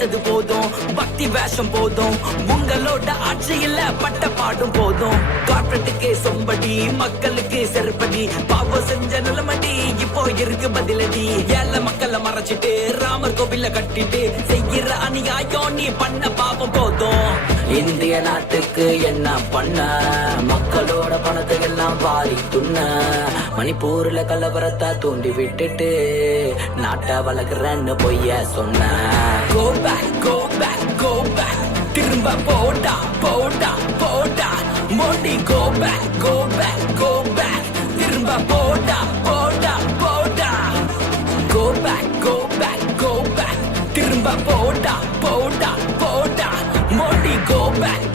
பார்த்தது போதும், பக்தி வேஷம் போதும், உங்களோட ஆட்சியில பட்ட பாடும் போதும். கார்பரேட்டுக்கு சொம்படி, மக்களுக்கு செருப்படி, பாவம் செஞ்ச நிலமடி இப்போ இருக்கு பதிலடி. ஏழை மக்களை மறைச்சிட்டு ராமர் கோவில கட்டிட்டு செய்கிற அநியாயம் நீ பண்ண பாவம் போதும். இந்திய நாட்டுக்கு என்ன பண்ண, மக்களோட பணத்தை எல்லாம் வாரி துண்ண, மணிப்பூர்ல கலவரத்தை தூண்டி விட்டுட்டு நாட்டை வளர்க்குறன்னு பொய்ய சொன்ன. Go back, go back, go back, திரும்ப போடா போடா போடா Modi. Go back, go back, go back, திரும்ப போடா போடா போடா. Go back, go back, go back, திரும்ப போடா போடா போடா மோடி. Go back.